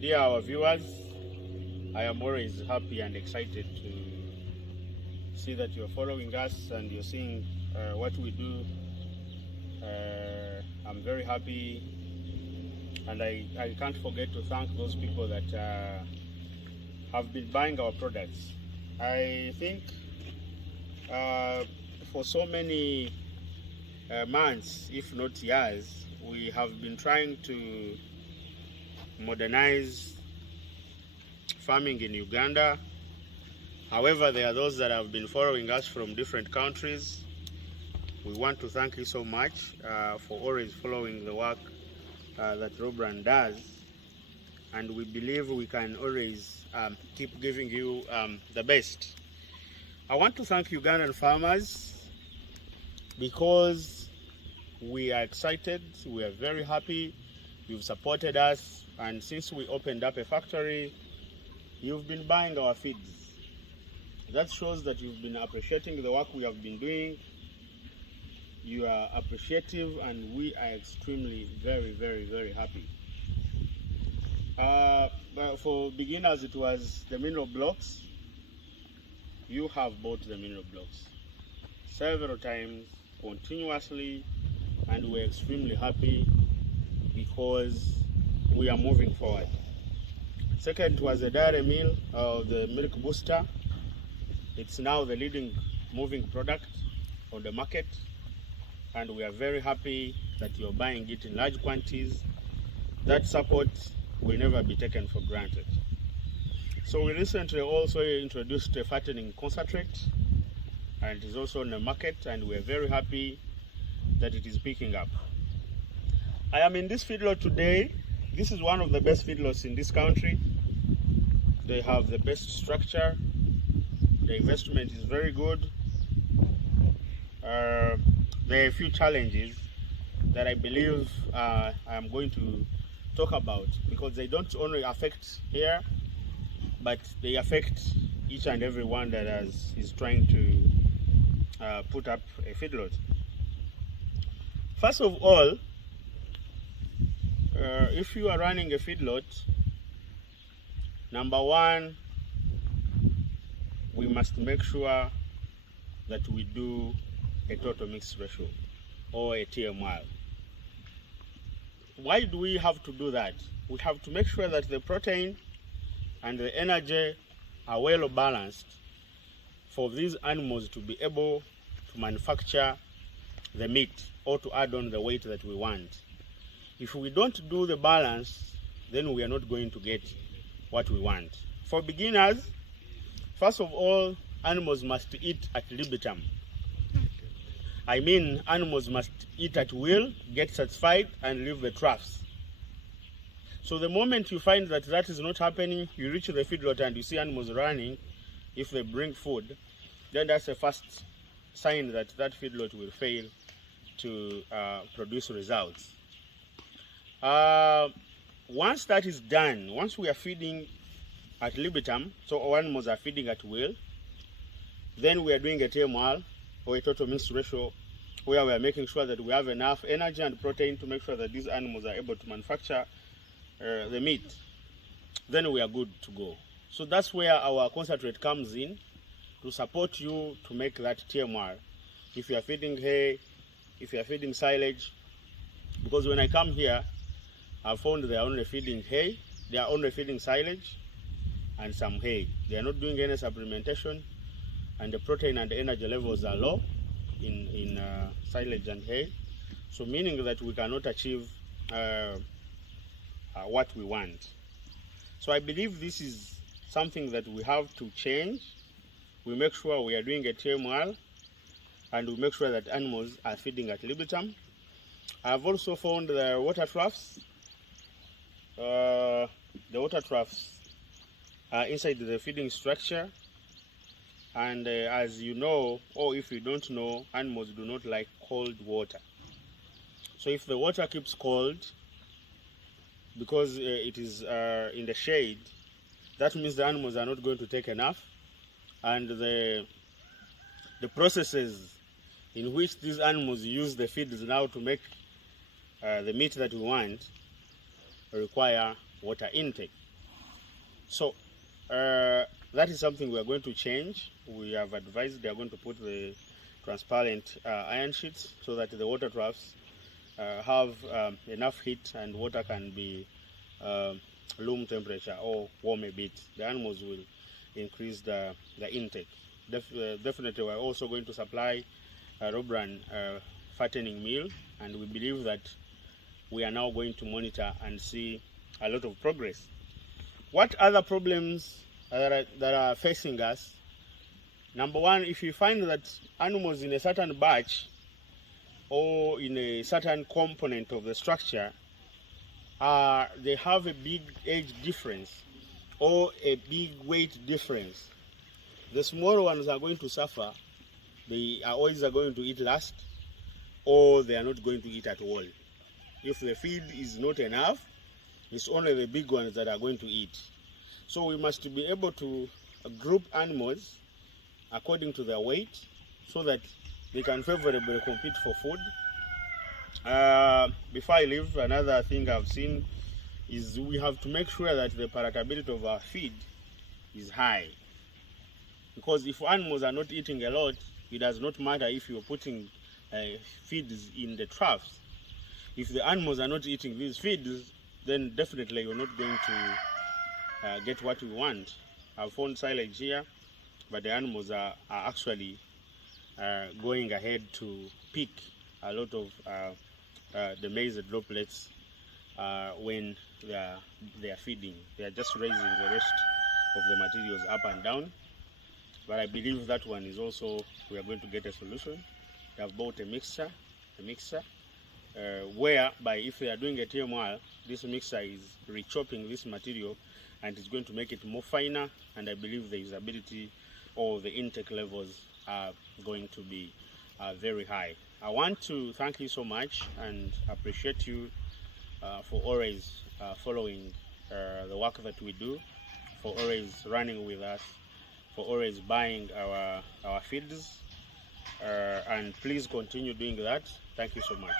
Dear our viewers, I am always happy and excited to see that you're following us and you're seeing what we do. I'm very happy, and I can't forget to thank those people that have been buying our products. I think for so many months, if not years, we have been trying to modernize farming in Uganda. However, there are those that have been following us from different countries. We want to thank you so much for always following the work that Robran does, and we believe we can always keep giving you the best. I want to thank Ugandan farmers because we are excited, we are very happy, you've supported us, and since we opened up a factory, you've been buying our feeds. That shows that you've been appreciating the work we have been doing. You are appreciative, and we are extremely very happy. But for beginners, it was the mineral blocks. You have bought the mineral blocks several times continuously, and we're extremely happy because we are moving forward. Second was the dairy meal, the milk booster. It's now the leading moving product on the market, and we are very happy that you're buying it in large quantities. That support will never be taken for granted. So we recently also introduced a fattening concentrate, and it is also on the market, and we're very happy that it is picking up. I am in this feedlot today. This is one of the best feedlots in this country. They have the best structure. The investment is very good. There are a few challenges that I believe I am going to talk about, because they don't only affect here, but they affect each and every one that is trying to put up a feedlot. First of all, if you are running a feedlot, number one, we must make sure that we do a total mix ratio or a TMR. Why do we have to do that? We have to make sure that the protein and the energy are well balanced for these animals to be able to manufacture the meat or to add on the weight that we want. If we don't do the balance, then we are not going to get what we want. For beginners, first of all, animals must eat at libitum. I mean, animals must eat at will, get satisfied, and leave the troughs. So the moment you find that that is not happening, you reach the feedlot and you see animals running, if they bring food, then that's the first sign that that feedlot will fail to produce results. Once that is done, once we are feeding at libitum, so our animals are feeding at will, then we are doing a TMR, or a total mix ratio, where we are making sure that we have enough energy and protein to make sure that these animals are able to manufacture the meat. Then we are good to go. So that's where our concentrate comes in to support you to make that TMR. If you are feeding hay, if you are feeding silage, because when I come here, I found they are only feeding hay, they are only feeding silage and some hay. They are not doing any supplementation, and the protein and the energy levels are low in silage and hay, so meaning that we cannot achieve what we want. So I believe this is something that we have to change. We make sure we are doing a TMR, and we make sure that animals are feeding at libitum. I have also found the water troughs. The water troughs are inside the feeding structure, and as you know, or if you don't know, animals do not like cold water. So if the water keeps cold, because it is in the shade, that means the animals are not going to take enough, and the processes in which these animals use the feeds now to make the meat that we want require water intake. So that is something we are going to change. We have advised they are going to put the transparent iron sheets so that the water troughs have enough heat and water can be room temperature or warm a bit. The animals will increase the intake. Definitely, we're also going to supply Robran fattening meal, and we believe that we are now going to monitor and see a lot of progress. What other problems that are facing us? Number one, if you find that animals in a certain batch or in a certain component of the structure, they have a big age difference or a big weight difference, the small ones are going to suffer. They are always going to eat last, or they are not going to eat at all. If the feed is not enough, it's only the big ones that are going to eat. So we must be able to group animals according to their weight so that they can favorably compete for food. Before I leave, another thing I've seen is we have to make sure that the palatability of our feed is high. Because if animals are not eating a lot, it does not matter if you're putting feeds in the troughs. If the animals are not eating these feeds, then definitely you're not going to get what we want. I've found silage here, but the animals are actually going ahead to pick a lot of the maize droplets when they are feeding. They are just raising the rest of the materials up and down. But I believe that one is also, we are going to get a solution. They have bought a mixer, whereby if they are doing a TMR, this mixer is rechopping this material and it's going to make it more finer, and I believe the usability or the intake levels are going to be very high. I want to thank you so much and appreciate you for always following the work that we do, for always running with us, for always buying our feeds, and please continue doing that. Thank you so much.